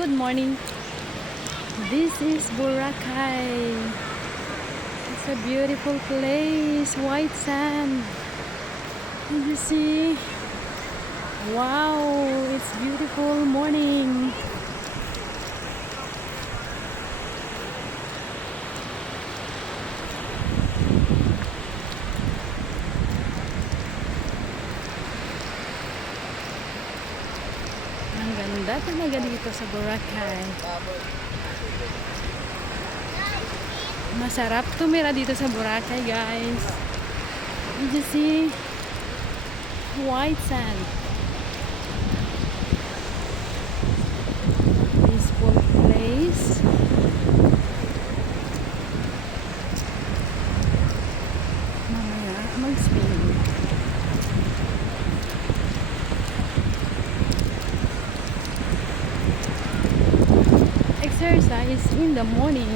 Good morning. This is Boracay. It's a beautiful place. White sand. Did you see? Wow, it's beautiful morning. Ang ganda talaga dito sa Boracay. Masarap tumira dito sa Boracay, guys. Did you see? White sand. Peaceful place. Mamaya mag-swim. Exercise in the morning.